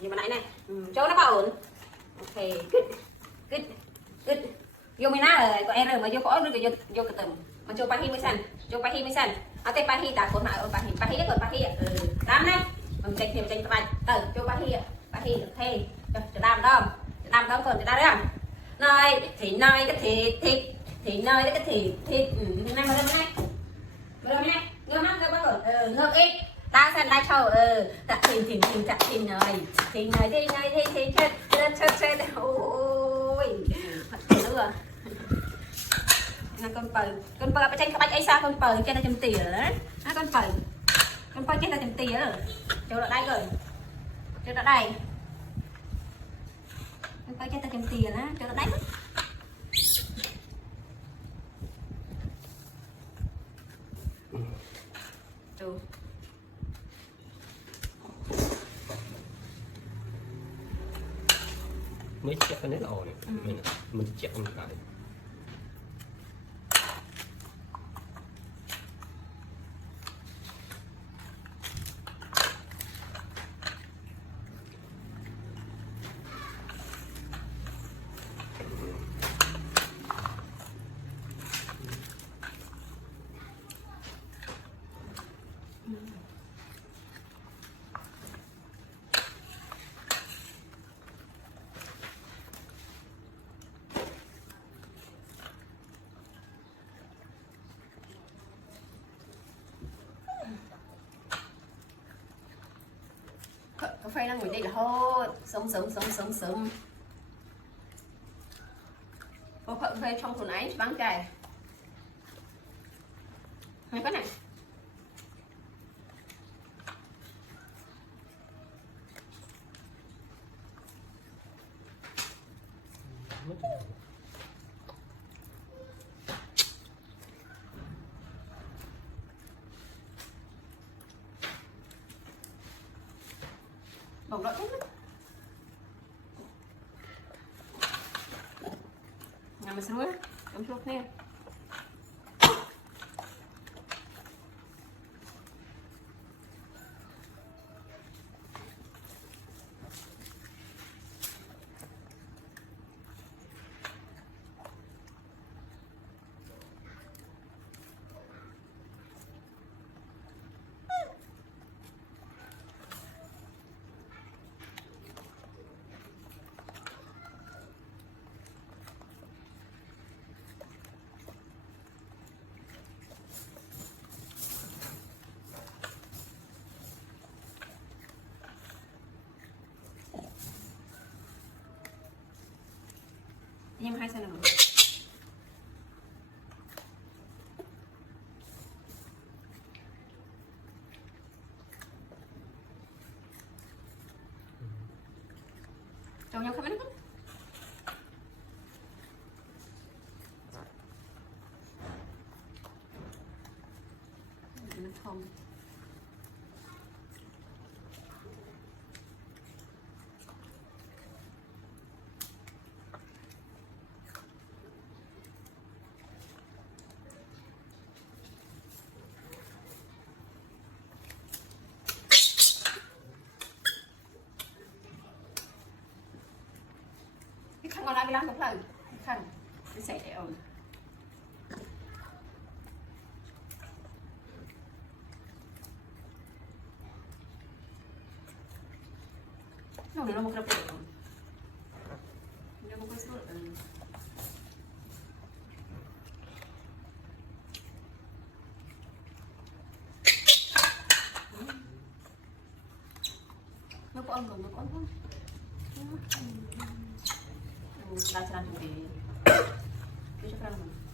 như mà nãy này chỗ nó có ổn. Ok good good good vô mình á rồi có error mà vô có rồi vô cái tầm mà vô pahi mới san ở đây pahi đã cuốn lại ở pahi đấy còn pahi đam này mình tranh các bạn từ vô pahi ok cho đam đó còn cho đam đấy nơi thì nơi cái thì nơi cái thịt này mà này ngơ mắt ngơ bắt rồi ngơ ít ta sang đai trâu tạ thìn này chết ôi nữa con bờ tranh các bạch ấy sao con bờ trên là chấm tỉa đấy con bờ trên là chấm tỉa chỗ đó đây rồi chỗ đó đây con bờ trên là chấm tỉa đó chỗ đó đấy mới chắc cái nét ồn mình chặn lại cà phê đang ngồi đây là hô sống cà phê trong thùng ấy bán chài hay cái này bỏng đỡ hết nhà mình xuống cắm chuột nè em 2 cm cho nhau không ăn không khăn còn lại cái lắm đúng là khăn cái sẽ để ổn nó một cái nó có âm rồi nó có âm không Kita serang di, kita serang.